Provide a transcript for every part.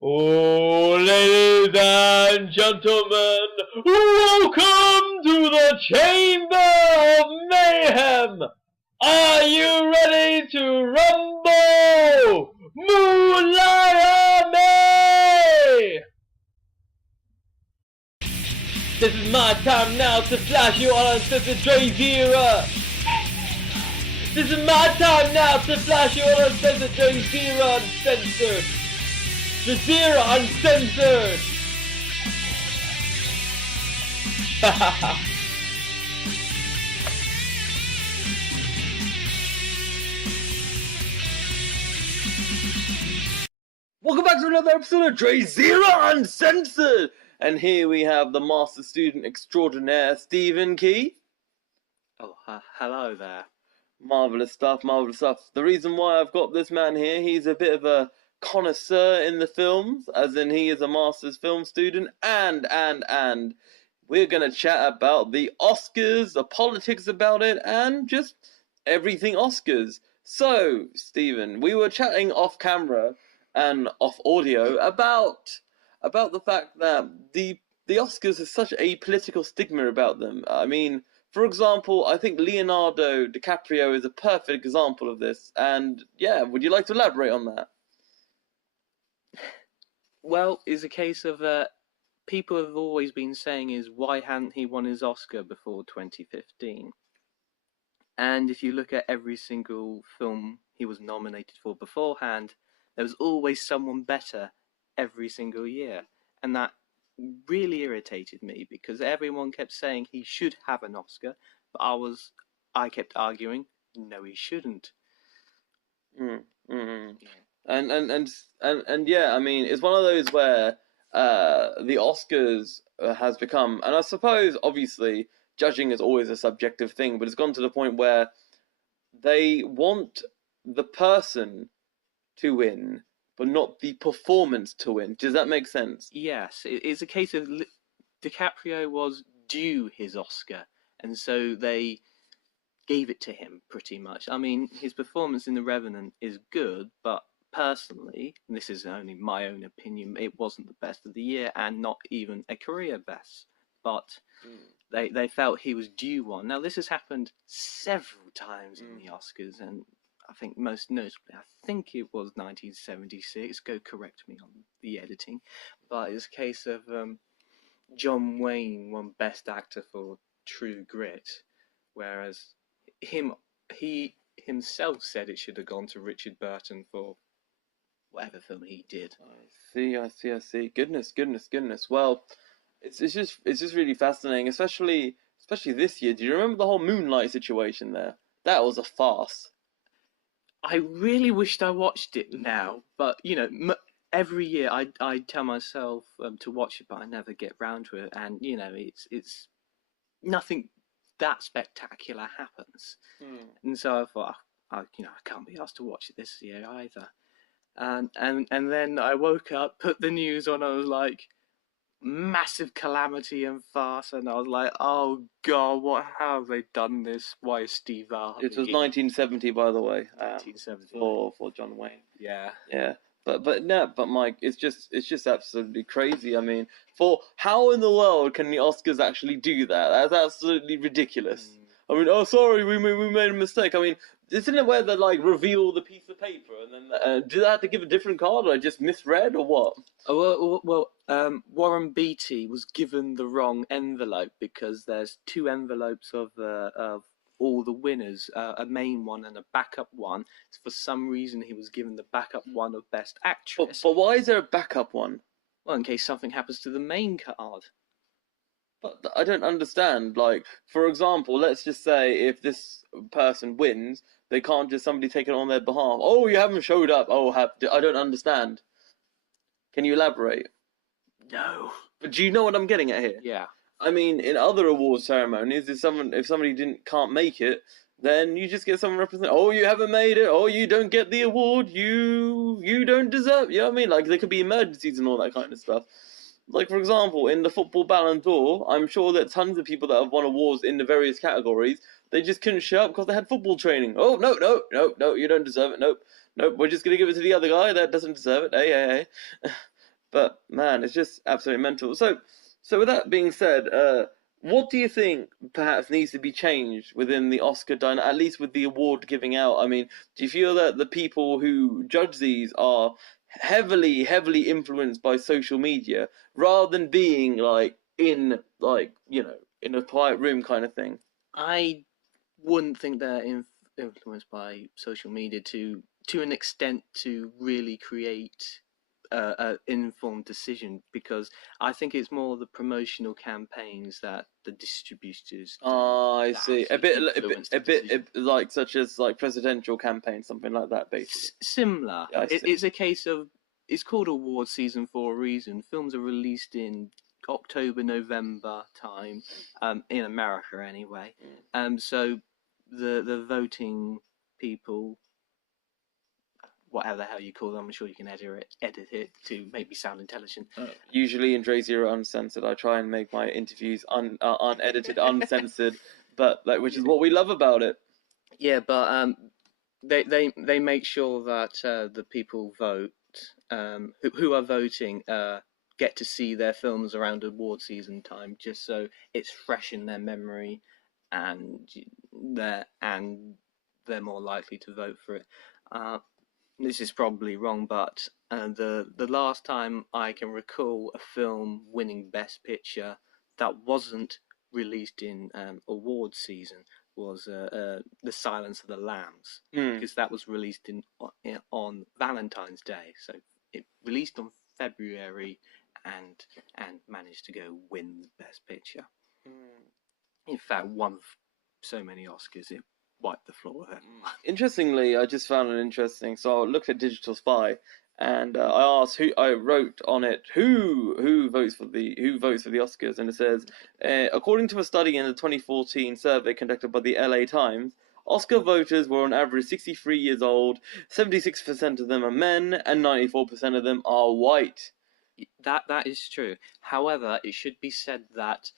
Oh, ladies and gentlemen, welcome to the Chamber of Mayhem! Are you ready to rumble? Moonlight! This is my time now to flash you all uncensored DrayZera. This is my time now to flash you all uncensored DrayZera Uncensored. DrayZera Uncensored! Welcome back to another episode of DrayZera Uncensored! And here we have the Master Student Extraordinaire, Stephen Keith. Oh, hello there. Marvellous stuff, marvellous stuff. The reason why I've got this man here, he's a bit of a connoisseur in the films, as in he is a master's film student, and we're gonna chat about the Oscars, the politics about it, and just everything Oscars. So, Stephen, we were chatting off camera and off audio about the fact that the Oscars has such a political stigma about them. I mean, for example, I think Leonardo DiCaprio is a perfect example of this, and yeah, would you like to elaborate on that? Well, it's a case of people have always been saying is why hadn't he won his Oscar before 2015? And if you look at every single film he was nominated for beforehand, there was always someone better every single year. And that really irritated me because everyone kept saying he should have an Oscar, but I kept arguing, no, he shouldn't. Yeah. And yeah, I mean, it's one of those where the Oscars has become, and I suppose obviously judging is always a subjective thing, but it's gone to the point where they want the person to win, but not the performance to win. Does that make sense? Yes, it's a case of DiCaprio was due his Oscar, and so they gave it to him pretty much. I mean, his performance in The Revenant is good, but personally, and this is only my own opinion, it wasn't the best of the year and not even a career best. But they felt he was due one. Now, this has happened several times in the Oscars, and I think most notably, I think it was 1976, go correct me on the editing, but it's a case of John Wayne won Best Actor for True Grit, whereas he himself said it should have gone to Richard Burton for whatever film he did. I see. Goodness. Well, it's just really fascinating, especially this year. Do you remember the whole Moonlight situation there? That was a farce. I really wished I watched it now, but you know, every year I tell myself to watch it, but I never get round to it, and you know, it's nothing that spectacular happens, and so I thought, I can't be asked to watch it this year either, and then I woke up, put the news on, I was like, massive calamity and farce, and I was like, oh god, how have they done this? Why is Steve Harvey? It was 1970, by the way. 1970 for John Wayne. Yeah. But Mike, it's just absolutely crazy. I mean, for how in the world can the Oscars actually do that? That's absolutely ridiculous. I mean, oh sorry, we made a mistake. I mean, isn't it where they like reveal the piece of paper and then do they have to give a different card, or I just misread, or what? Warren Beatty was given the wrong envelope because there's two envelopes of all the winners, a main one and a backup one. For some reason, he was given the backup one of Best Actress. But why is there a backup one? Well, in case something happens to the main card. But I don't understand. Like, for example, let's just say if this person wins, they can't just somebody take it on their behalf. Oh, you haven't showed up. Oh, I don't understand. Can you elaborate? No. But do you know what I'm getting at here? Yeah. I mean, in other award ceremonies, if somebody can't make it, then you just get someone represent. Oh, you haven't made it. Oh, you don't get the award. You don't deserve. You know what I mean? Like, there could be emergencies and all that kind of stuff. Like, for example, in the football Ballon d'Or, I'm sure that tons of people that have won awards in the various categories, they just couldn't show up because they had football training. Oh, no, you don't deserve it. Nope, we're just going to give it to the other guy that doesn't deserve it. Hey. But man, it's just absolutely mental. So with that being said, what do you think perhaps needs to be changed within the Oscar at least with the award giving out? I mean, do you feel that the people who judge these are heavily influenced by social media rather than being like in like in a quiet room kind of thing? I wouldn't think they're influenced by social media to an extent to really create an informed decision, because I think it's more the promotional campaigns that the distributors do Ah, I that see. actually influence the decision. Like such as like presidential campaign, something like that, basically. Similar. Yeah, I see. It's a case of, it's called award season for a reason. Films are released in October, November time, in America anyway. So the voting people, whatever the hell you call them, I'm sure you can edit it to make me sound intelligent. Usually in DrayZera Uncensored, I try and make my interviews unedited, uncensored, but like which is what we love about it. Yeah, but they make sure that the people vote, who are voting, get to see their films around award season time, just so it's fresh in their memory, and they're more likely to vote for it. This is probably wrong, but the last time I can recall a film winning Best Picture that wasn't released in award season was The Silence of the Lambs, because that was released on Valentine's Day, so it released on February and managed to go win Best Picture. In fact, won so many Oscars it wiped the floor with it. Interestingly, I just found it interesting. So I looked at Digital Spy, and I asked who I wrote on it who votes for the Oscars, and it says according to a study in the 2014 survey conducted by the LA Times, Oscar voters were on average 63 years old, 76% of them are men, and 94% of them are white. That is true. However, it should be said that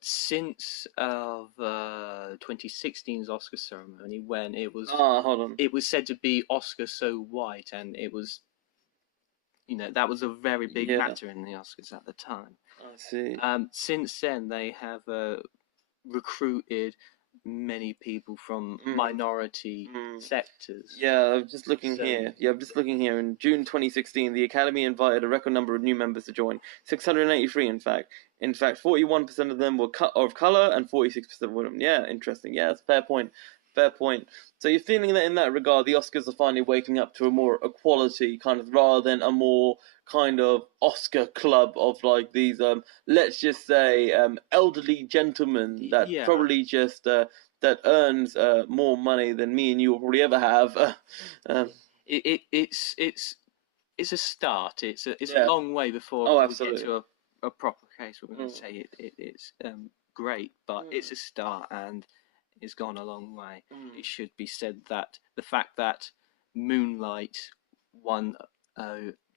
since 2016's Oscar ceremony, when it was hold on. it was said to be Oscar so white, and it was, that was a very big matter in the Oscars at the time. I see. Since then, they have recruited many people from minority sectors. Yeah, I'm just looking here. Yeah, I'm just looking here. In June 2016, the Academy invited a record number of new members to join. 683, in fact. In fact, 41% of them were of color and 46% were women. Yeah, interesting. Yeah, that's a fair point. Fair point. So you're feeling that in that regard, the Oscars are finally waking up to a more equality kind of, rather than a more kind of Oscar club of like these, let's just say, elderly gentlemen that probably just that earns more money than me and you will probably ever have. It's a start. It's a long way before we get to a proper case. We're going to say it's great, but it's a start and it's gone a long way. It should be said that the fact that Moonlight won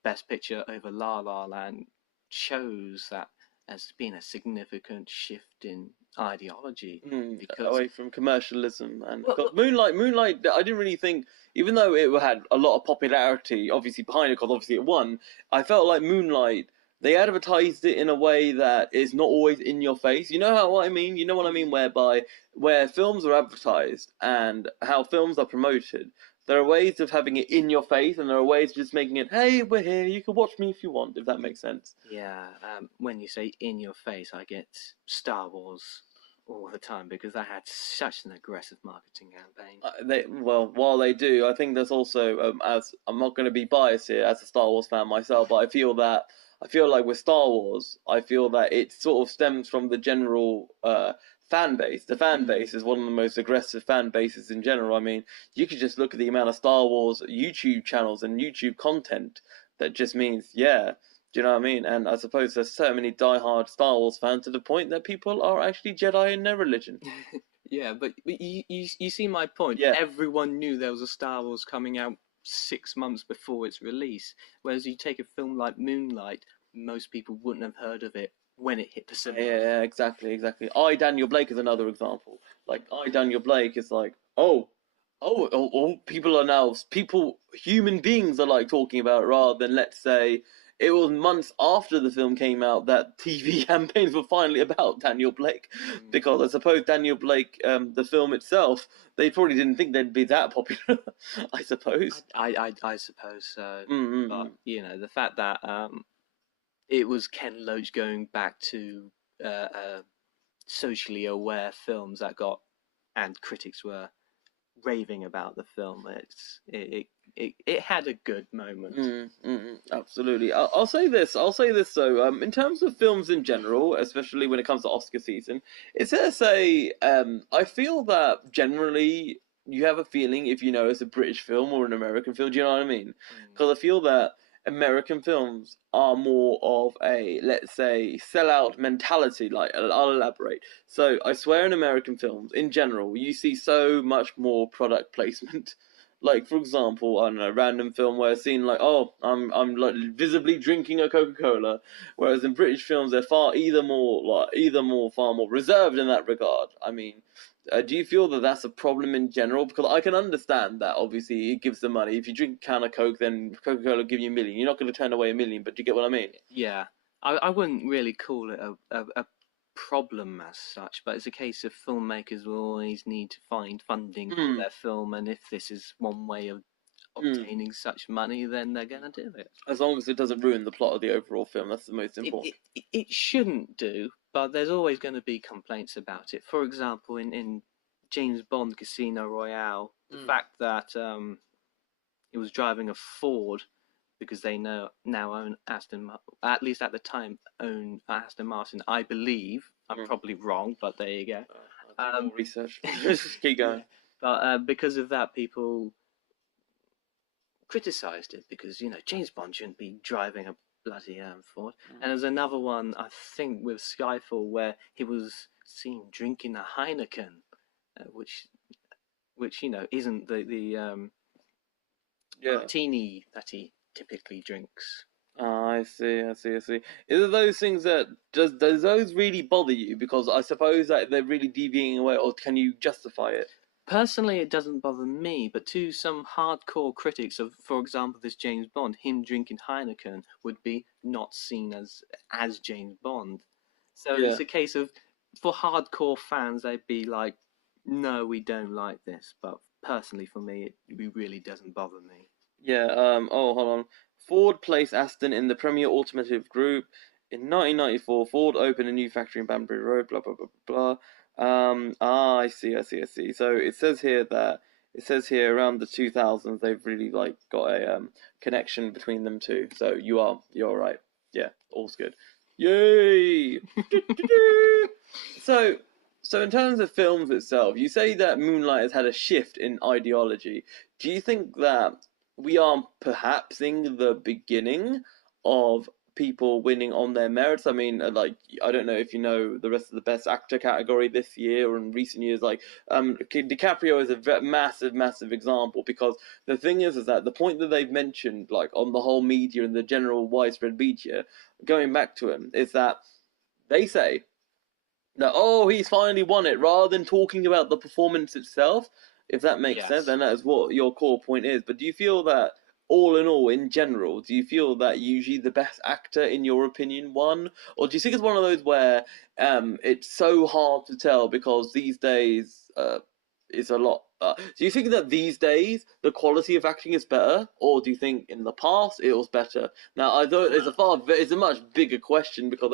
Best Picture over La La Land shows that there's been a significant shift in ideology, because away from commercialism. And Moonlight, I didn't really think, even though it had a lot of popularity, obviously behind it, because obviously it won, I felt like Moonlight, they advertised it in a way that is not always in your face. You know what I mean? You know what I mean? Where films are advertised and how films are promoted, there are ways of having it in your face, and there are ways of just making it, hey, we're here, you can watch me if you want, if that makes sense. Yeah, when you say in your face, I get Star Wars all the time, because they had such an aggressive marketing campaign. While they do, I think there's also, as I'm not going to be biased here as a Star Wars fan myself, but I feel like with Star Wars, I feel that it sort of stems from the general fan base. The fan base is one of the most aggressive fan bases in general. I mean, you could just look at the amount of Star Wars YouTube channels and YouTube content that just means, yeah, do you know what I mean? And I suppose there's so many diehard Star Wars fans to the point that people are actually Jedi in their religion. Yeah, but you see my point. Yeah. Everyone knew there was a Star Wars coming out 6 months before its release, whereas you take a film like Moonlight, most people wouldn't have heard of it when it hit the cinema. Yeah, exactly. I, Daniel Blake is another example. Like, I, Daniel Blake is like, people are now, human beings are like talking about it, rather than, let's say, it was months after the film came out that TV campaigns were finally about Daniel Blake, because I suppose Daniel Blake, the film itself, they probably didn't think they'd be that popular. I suppose. I suppose so. Mm-hmm. But the fact that it was Ken Loach going back to socially aware films that got, and critics were raving about the film. It had a good moment. Absolutely. I'll say this. I'll say this though. In terms of films in general, especially when it comes to Oscar season, it's fair to say. I feel that generally you have a feeling if you know it's a British film or an American film. Do you know what I mean? Because I feel that American films are more of a, let's say, sellout mentality. Like, I'll elaborate. So I swear in American films, in general, you see so much more product placement. Like, for example, I don't know, a random film where it's seen like, oh, I'm like visibly drinking a Coca-Cola, whereas in British films they're far more reserved in that regard. I mean, do you feel that that's a problem in general? Because I can understand that obviously it gives them money. If you drink a can of Coke, then Coca-Cola will give you $1 million. You're not going to turn away $1 million, but do you get what I mean? Yeah, I wouldn't really call it a problem as such, but it's a case of filmmakers will always need to find funding for their film, and if this is one way of obtaining such money, then they're going to do it. As long as it doesn't ruin the plot of the overall film, that's the most important. It shouldn't do, but there's always going to be complaints about it. For example, in James Bond Casino Royale, the fact that he was driving a Ford, because they now own Aston, at least at the time, own Aston Martin. I believe. I'm probably wrong, but there you go. More research. Just keep going. But because of that, people criticised it because James Bond shouldn't be driving a bloody Ford. And there's another one, I think, with Skyfall where he was seen drinking a Heineken, which isn't the martini that he typically drinks. I see. Is it those things that does those really bother you? Because I suppose that they're really deviating away, or can you justify it? Personally, it doesn't bother me, but to some hardcore critics of, for example, this James Bond, him drinking Heineken would be not seen as James Bond. So it's a case of, for hardcore fans, they'd be like, no, we don't like this. But personally, for me, it really doesn't bother me. Yeah. Oh, hold on. Ford placed Aston in the Premier Automotive Group in 1994. Ford opened a new factory in Banbury Road. Blah blah blah blah. I see. So it says here around the 2000s they've really like got a connection between them two. So you're right. Yeah, all's good. Yay! So in terms of films itself, you say that Moonlight has had a shift in ideology. Do you think that we are perhaps in the beginning of people winning on their merits? I mean, like, I don't know if you know the rest of the Best Actor category this year or in recent years. Like, DiCaprio is a massive example, because the thing is that the point that they've mentioned, like on the whole media and the general widespread media, going back to him, is that they say that, oh, he's finally won it, rather than talking about the performance itself. If that makes sense, then that is what your core point is. But do you feel that, all in all, in general, do you feel that usually the best actor, in your opinion, won? Or do you think it's one of those where it's so hard to tell because these days it's a lot... do you think that these days the quality of acting is better, or do you think in the past it was better? Now, I thought it's a much bigger question, because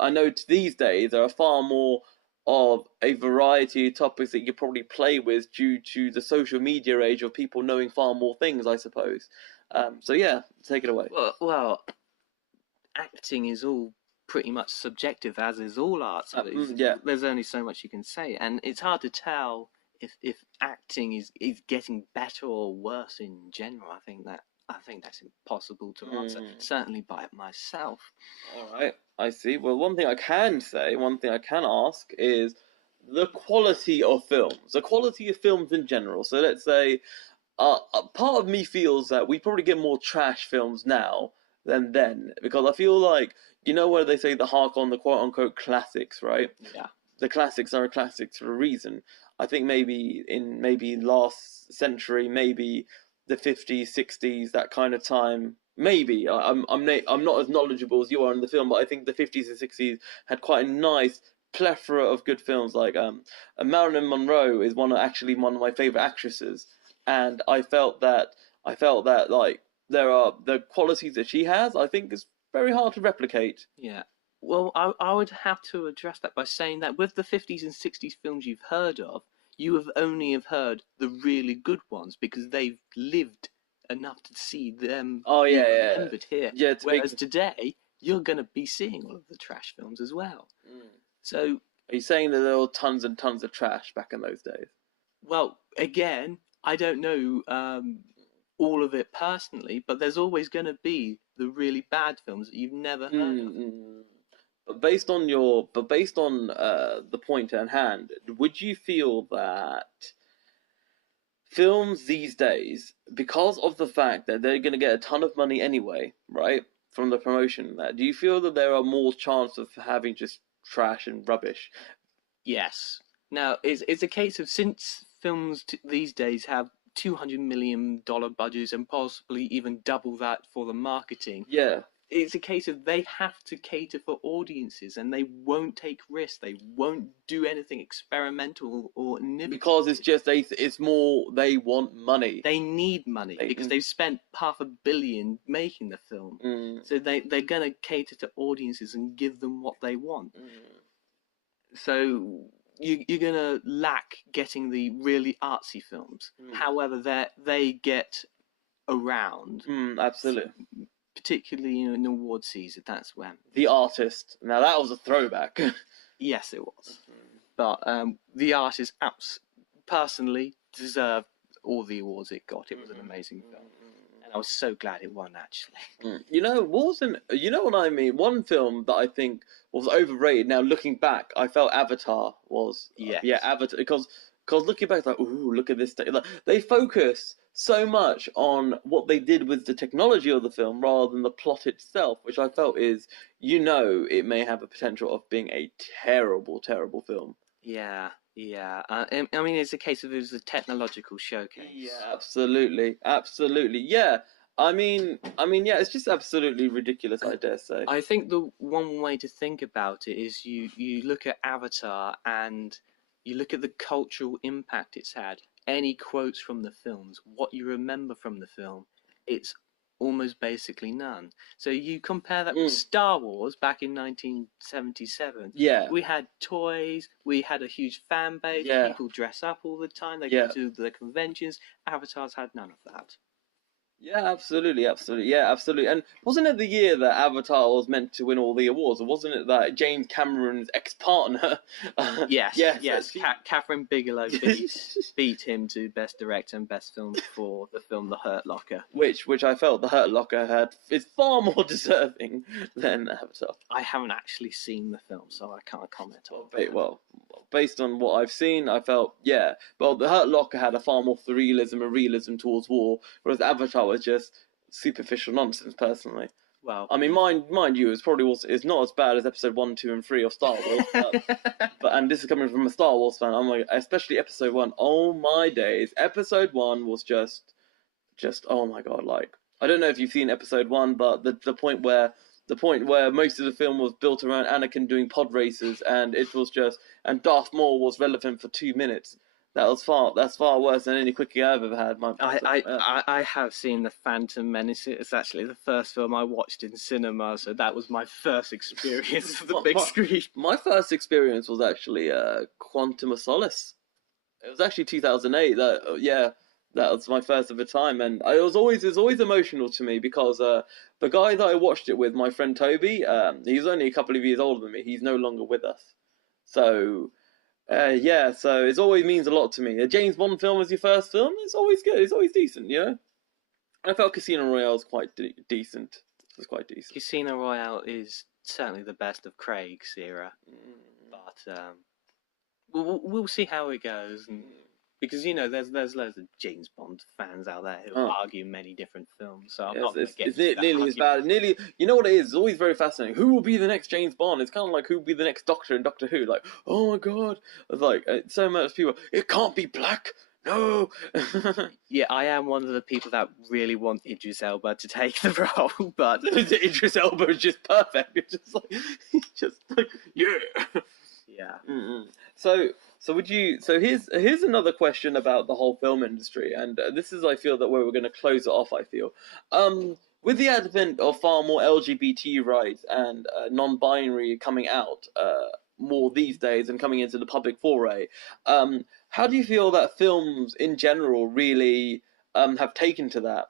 I know these days there are far more of a variety of topics that you could probably play with due to the social media age of people knowing far more things, I suppose. So yeah, take it away. Well, acting is all pretty much subjective, as is all art. So there's only so much you can say, and it's hard to tell if acting is getting better or worse in general. I think that's impossible to answer, certainly by myself. All right, I see. Well, one thing I can ask is the quality of films in general. So let's say, part of me feels that we probably get more trash films now than then, because I feel like, where they say the hark on the quote unquote classics, right? Yeah. The classics are classics for a reason. I think maybe last century, maybe the 50s, 60s, that kind of time, maybe I'm not as knowledgeable as you are in the film, but I think the 50s and 60s had quite a nice plethora of good films. Like Marilyn Monroe is actually one of my favorite actresses, and I felt that like there are the qualities that she has. I think is very hard to replicate. Yeah. Well, I would have to address that by saying that with the 50s and 60s films you've heard of, you have heard the really good ones because they've lived enough to see them Oh be yeah, yeah, remembered here. yeah. Whereas today, you're going to be seeing all of the trash films as well. So, Are you saying that there were tons and tons of trash back in those days? well, again, I don't know all of it personally, but there's always going to be the really bad films that you've never heard of. But based on the point at hand, would you feel that films these days, because of the fact that they're going to get a ton of money anyway, right, from the promotion and that, do you feel that there are more chance of having just trash and rubbish? Yes. Now, it's a case of since films these days have $200 million budgets and possibly even double that for the marketing, Yeah, it's a case of they have to cater for audiences and they won't take risks. They won't do anything experimental or innovative. because it's more they want money. They need money because they've spent $500 million making the film. So they're going to cater to audiences and give them what they want. So you're going to lack getting the really artsy films. However, they get around. Absolutely. Particularly in award season, that's when. The Artist. Now that was a throwback. Yes, it was. But The Artist personally deserved all the awards it got. It was an amazing film. And I was so glad it won, actually. You know what I mean? One film that I think was overrated. Now looking back, I felt Avatar was. Yes. Yeah, Avatar, because looking back, like, ooh, look at this. Like, they focus so much on what they did with the technology of the film rather than the plot itself, which I felt is, it may have a potential of being a terrible, terrible film. Yeah. I mean, it's a case of it was a technological showcase. Yeah, absolutely. Yeah. I mean, yeah, it's just absolutely ridiculous, I dare say. I think the one way to think about it is you look at Avatar and you look at the cultural impact it's had. Any quotes from the films, what you remember from the film, it's almost basically none. So you compare that with Star Wars back in 1977. Yeah. We had toys, we had a huge fan base, people dress up all the time, they go to the conventions. Avatar's had none of that. Yeah, absolutely. Yeah, absolutely. And wasn't it the year that Avatar was meant to win all the awards, or wasn't it that James Cameron's ex-partner? Yes. Catherine Bigelow beat him to Best Director and Best Film for the film The Hurt Locker. Which I felt The Hurt Locker is far more deserving than Avatar. I haven't actually seen the film, so I can't comment on it. Well, based on what I've seen, I felt, well, The Hurt Locker had a far more realism and realism towards war, whereas Avatar was just superficial nonsense, personally. Well, I mean, mind you, it's not as bad as episode 1, 2, and 3 of Star Wars, and this is coming from a Star Wars fan. I'm like, especially episode 1. Oh my days, episode 1 was just oh my god. Like, I don't know if you've seen episode 1, but the point where most of the film was built around Anakin doing pod races, and and Darth Maul was relevant for 2 minutes. That's far worse than any quickie I've ever had. I have seen The Phantom Menace. It's actually the first film I watched in cinema, so that was my first experience of the big screen. My first experience was actually Quantum of Solace. It was actually 2008. That was my first of a time, and it was always emotional to me because the guy that I watched it with, my friend Toby, he's only a couple of years older than me. He's no longer with us, so. So it always means a lot to me. A James Bond film as your first film, it's always good. It's always decent, I felt Casino Royale was quite decent. It was quite decent. Casino Royale is certainly the best of Craig's era, but we'll see how it goes. Because there's loads of James Bond fans out there who argue many different films. So I'm not going to get into that nearly as bad. Nearly, you know what it is? It's always very fascinating. Who will be the next James Bond? It's kind of like who will be the next Doctor in Doctor Who. Like, oh my god, it's like so much people. It can't be black. no. Yeah, I am one of the people that really want Idris Elba to take the role, but Idris Elba is just perfect. It's just like, yeah. yeah. Mm-mm. So would you? So here's another question about the whole film industry, and this is, I feel, that where we're going to close it off. I feel, with the advent of far more LGBT rights and non-binary coming out more these days and coming into the public foray, how do you feel that films in general really have taken to that?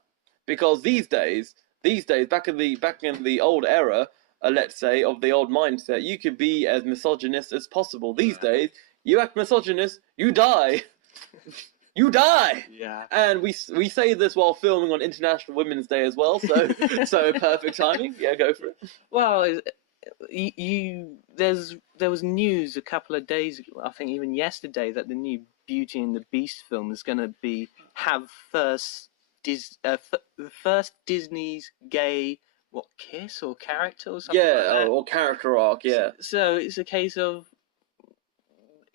Because these days, back in the old era, let's say, of the old mindset, you could be as misogynist as possible. These days, you act misogynist, you die. You die. Yeah. And we say this while filming on International Women's Day as well, so so perfect timing. Yeah, go for it. Well, there was news a couple of days ago, I think even yesterday, that the new Beauty and the Beast film is going to have the first Disney's gay kiss or character or something like Yeah, that. or character arc. Yeah. So it's a case of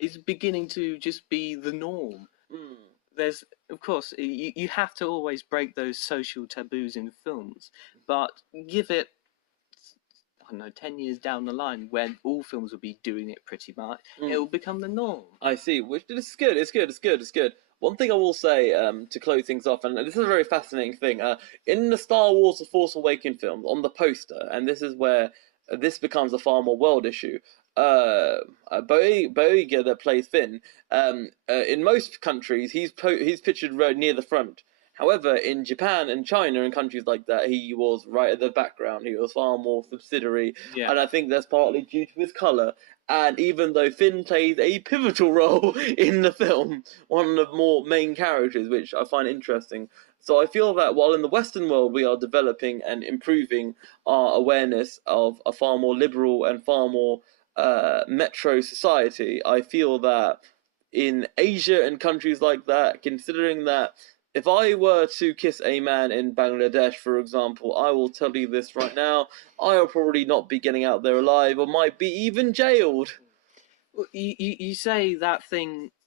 it's beginning to just be the norm. Mm. There's, of course, you have to always break those social taboos in films, but give it, I don't know, 10 years down the line, when all films will be doing it pretty much, it will become the norm. I see. Which is good. It's good. It's good. It's good. One thing I will say to close things off, and this is a very fascinating thing, in the Star Wars: The Force Awakens films, on the poster, and this is where this becomes a far more world issue. Boyega, that plays Finn, in most countries he's pictured near the front. However, in Japan and China and countries like that, he was right at the background. He was far more subsidiary, Yeah. and I think that's partly due to his color. And even though Finn plays a pivotal role in the film, one of the more main characters, which I find interesting. So I feel that while in the Western world we are developing and improving our awareness of a far more liberal and far more metro society, I feel that in Asia and countries like that, considering that if I were to kiss a man in Bangladesh, for example, I will tell you this right now, I will probably not be getting out there alive, or might be even jailed. Well, you say that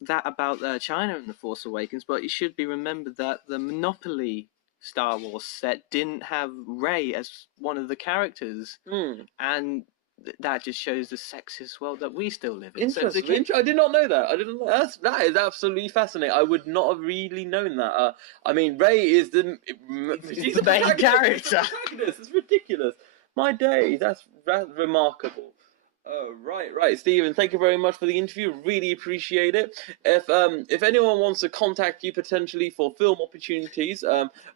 about China and the Force Awakens, but it should be remembered that the Monopoly Star Wars set didn't have Rey as one of the characters, and that just shows the sexist world that we still live in. Interesting. I did not know that. I didn't. That is absolutely fascinating. I would not have really known that. I mean, Rey is the main character. It's ridiculous. My days. That's remarkable. Right, Stephen. Thank you very much for the interview. Really appreciate it. If anyone wants to contact you potentially for film opportunities,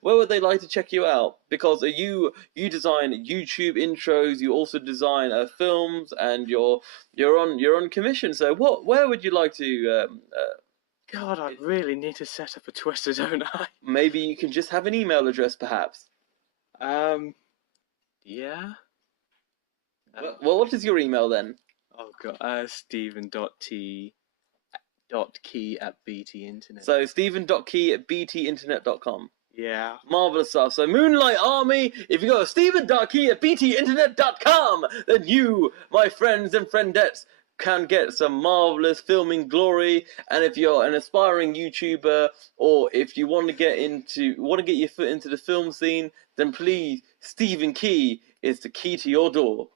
where would they like to check you out? Because you design YouTube intros, you also design films, and you're on commission. So where would you like to? God, I really need to set up a Twitter, don't I? Maybe you can just have an email address, perhaps. Yeah. Well, what is your email then? Oh god, Stephen.key@btinternet. So Stephen.key@btinternet.com. Yeah. Marvelous stuff. So Moonlight Army, if you go to Stephen.key@btinternet.com, then you, my friends and friendettes, can get some marvelous filming glory. And if you're an aspiring YouTuber, or if you want to get your foot into the film scene, then please, Stephen Key is the key to your door.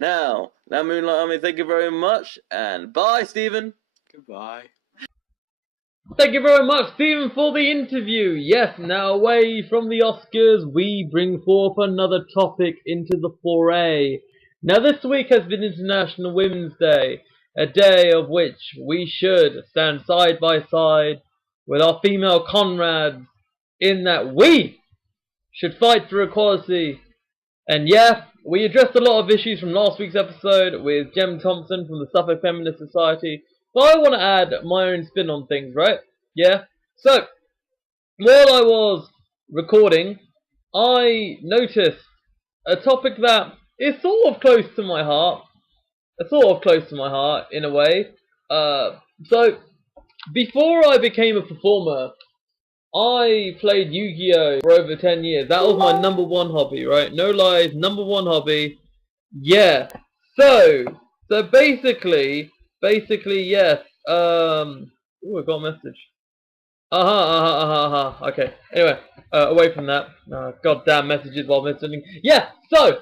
Now, Moonlight Army, thank you very much, and bye, Stephen. Goodbye. Thank you very much, Stephen, for the interview. Yes, now away from the Oscars, we bring forth another topic into the foray. Now, this week has been International Women's Day, a day of which we should stand side by side with our female comrades, in that we should fight for equality. And yeah, we addressed a lot of issues from last week's episode with Jem Thompson from the Suffolk Feminist Society, but I want to add my own spin on things, right? Yeah? So, while I was recording, I noticed a topic that is sort of close to my heart. In a way. So, before I became a performer, I played Yu-Gi-Oh! For over 10 years. That was my number one hobby, right? No lies, number one hobby. Yeah. So basically, yes. Ooh, I got a message. Okay. Anyway, away from that. Goddamn messages while listening. Yeah. So,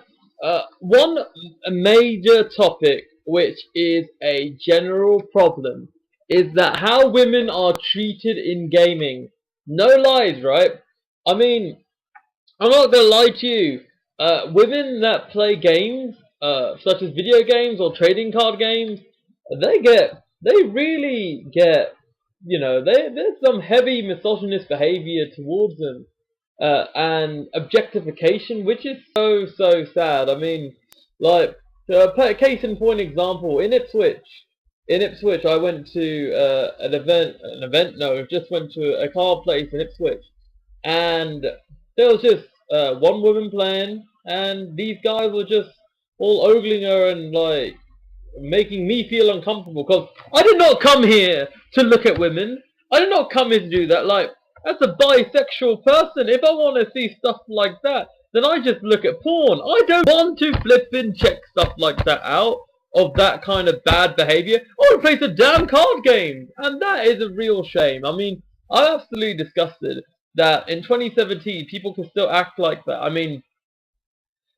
one major topic, which is a general problem, is that how women are treated in gaming. No lies, right? I mean, I'm not gonna lie to you. Women that play games, such as video games or trading card games, they really get, there's some heavy misogynist behavior towards them, and objectification, which is so sad. I mean, like, case in point example, in Ipswich, I went to just went to a card place in Ipswich, and there was just one woman playing, and these guys were just all ogling her and like making me feel uncomfortable because I did not come here to look at women. I did not come here to do that. Like, as a bisexual person, if I want to see stuff like that, then I just look at porn. I don't want to flip and check stuff like that out of that kind of bad behavior. I want to play some damn card games, and that is a real shame. I mean, I'm absolutely disgusted that in 2017 people can still act like that. I mean,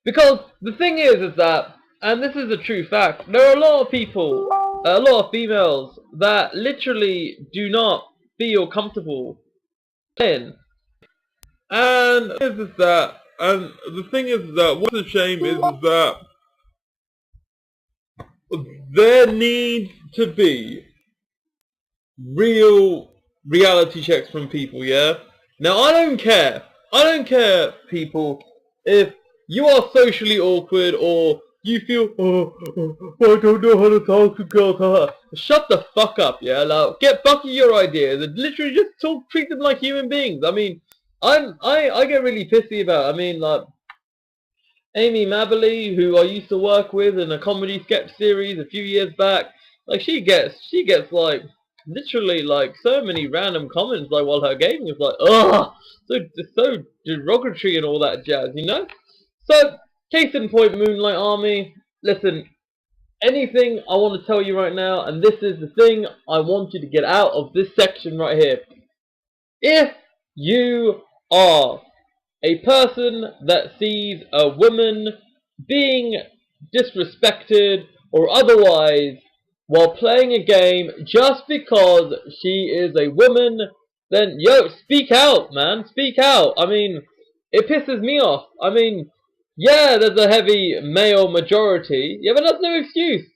because the thing is that, and this is a true fact, there are a lot of people, a lot of females that literally do not feel comfortable in. And the thing is that what's a shame is that there needs to be real reality checks from people, yeah? Now, I don't care, people, if you are socially awkward or you feel, I don't know how to talk to girls, shut the fuck up, yeah? Like, get fucking your ideas and literally just treat them like human beings. I mean, I get really pissy about, I mean, like, Amy Maberly, who I used to work with in a comedy sketch series a few years back, like she gets like literally like so many random comments like while her gaming is like, ugh, so derogatory and all that jazz, you know? So, case in point, Moonlight Army, listen, anything I want to tell you right now, and this is the thing I want you to get out of this section right here. If you are a person that sees a woman being disrespected or otherwise while playing a game just because she is a woman, then yo, speak out, man. Speak out. I mean, it pisses me off. I mean, yeah, there's a heavy male majority. Yeah, but that's no excuse.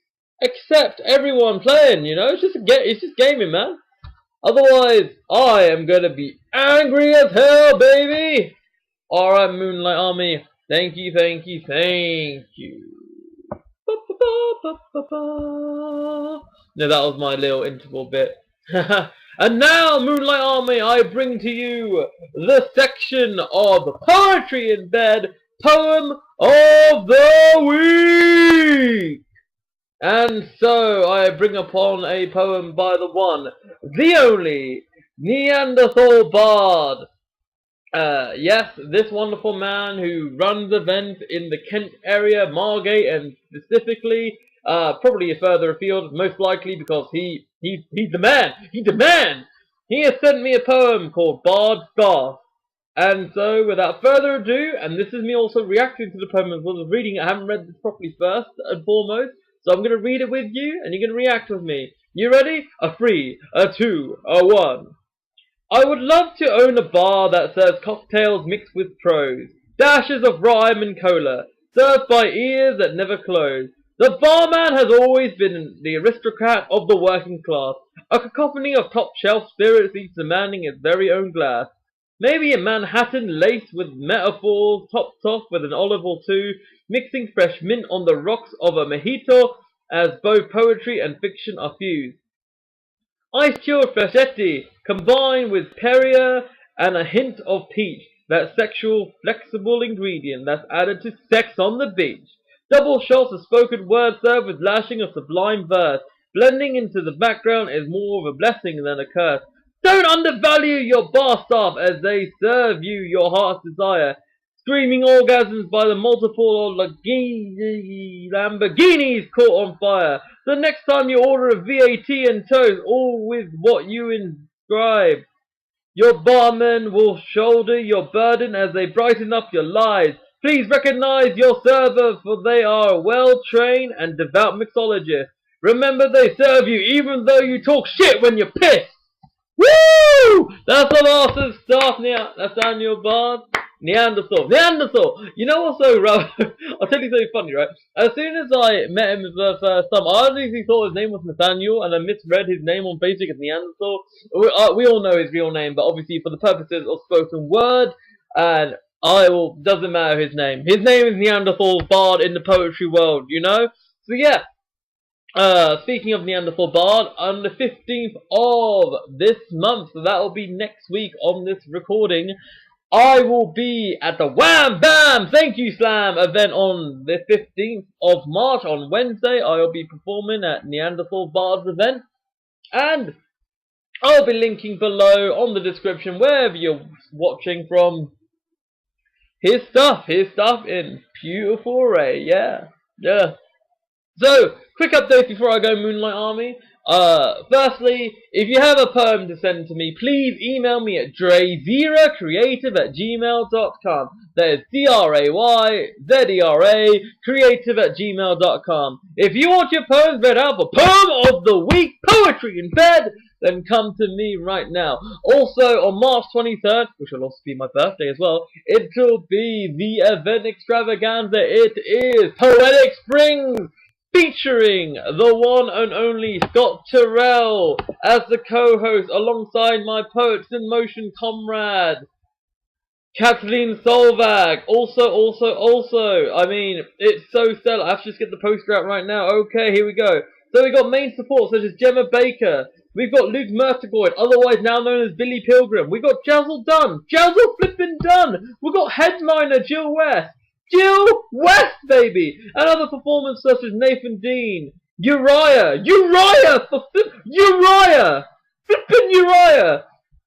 Accept everyone playing, you know? It's just gaming, man. Otherwise, I am gonna be angry as hell, baby! Alright, Moonlight Army. Thank you, thank you, thank you. No, that was my little interval bit. And now, Moonlight Army, I bring to you the section of Poetry in Bed, Poem of the Week! And so, I bring upon a poem by the one, the only, Neanderthal Bard. Yes, this wonderful man who runs events in the Kent area, Margate, and specifically, probably further afield, most likely because he's the man. He's the man. He has sent me a poem called Bard's Scarf. And so, without further ado, and this is me also reacting to the poem as well as reading it. I haven't read this properly first and foremost, so I'm going to read it with you, and you're going to react with me. You ready? A 3, a 2, a 1. I would love to own a bar that serves cocktails mixed with prose, dashes of rhyme and cola, served by ears that never close. The barman has always been the aristocrat of the working class, a cacophony of top-shelf spirits each demanding its very own glass. Maybe a Manhattan laced with metaphors, topped off with an olive or two, mixing fresh mint on the rocks of a mojito as both poetry and fiction are fused. Ice-chilled Freshetti, combined with Perrier and a hint of peach, that sexual, flexible ingredient that's added to sex on the beach. Double shots of spoken word served with lashing of sublime verse. Blending into the background is more of a blessing than a curse. Don't undervalue your bar staff as they serve you your heart's desire. Screaming orgasms by the multiple of Lamborghinis caught on fire. The next time you order a VAT and toast, all with what you inscribe. Your barmen will shoulder your burden as they brighten up your lives. Please recognize your server, for they are well-trained and devout mixologists. Remember, they serve you even though you talk shit when you're pissed. Woo! That's the master's staff. That's Daniel Bard. Neanderthal. You know what's so rough? I'll tell you something funny, right? As soon as I met him for the first time, I honestly thought his name was Nathaniel, and I misread his name on Facebook as Neanderthal. We all know his real name, but obviously for the purposes of spoken word, and doesn't matter his name. His name is Neanderthal Bard in the poetry world, you know? So yeah. Speaking of Neanderthal Bard, on the 15th of this month, so that will be next week on this recording, I will be at the Wham Bam Thank You Slam event on the 15th of March. On Wednesday, I will be performing at Neanderthal Bard's event. And I'll be linking below on the description, wherever you're watching from, his stuff in beautiful array. Yeah. So, quick update before I go, Moonlight Army. Firstly, if you have a poem to send to me, please email me at DrayZera@gmail.com. That is DrayZera creative@gmail.com. If you want your poems read out for Poem of the Week Poetry in Bed, then come to me right now. Also, on March 23rd, which will also be my birthday as well, it will be the event extravaganza. It is Poetic Springs, featuring the one and only Scott Terrell as the co-host, alongside my Poets in Motion comrade, Kathleen Solvag. Also, I mean, it's so stellar. I have to just get the poster out right now. Okay, here we go. So we got main support such as Gemma Baker. We've got Luke Murtagoyd, otherwise now known as Billy Pilgrim. We got Jazzle flippin' Dunn. We got headliner Jill West, baby! And other performers such as Nathan Dean, Uriah,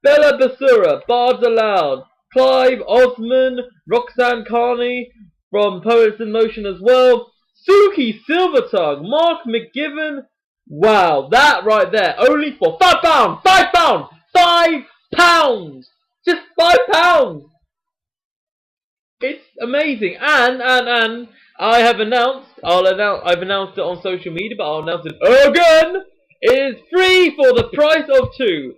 Bella Basura, Bards Aloud, Clive Osman, Roxanne Carney from Poets in Motion as well, Suki Silvertongue, Mark McGiven. Wow, that right there, only for £5! £5! Just £5! It's amazing, and I've announced it on social media, but I'll announce it again. It is free for the price of two.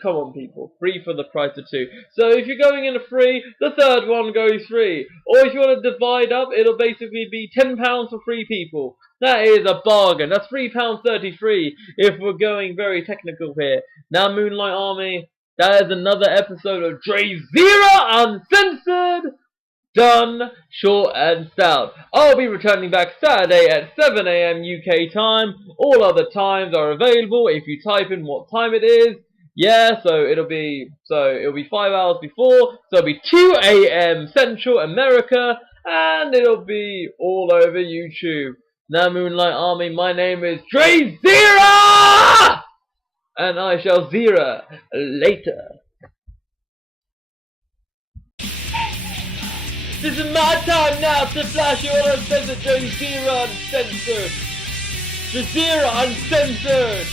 Come on, people, free for the price of two. So if you're going in a free, the third one goes free. Or if you want to divide up, it'll basically be £10 for 3 people. That is a bargain. That's £3.33 if we're going very technical here. Now, Moonlight Army, that is another episode of DrayZera Uncensored, done short and stout. I'll be returning back Saturday at 7 AM UK time. All other times are available if you type in what time it is. Yeah, so it'll be 5 hours before, so it'll be 2 AM Central America, and it'll be all over YouTube. Now, Moonlight Army, my name is DrayZera! And I shall Zera later. This is my time now to flash you all uncensored, DrayZera Uncensored. DrayZera Uncensored.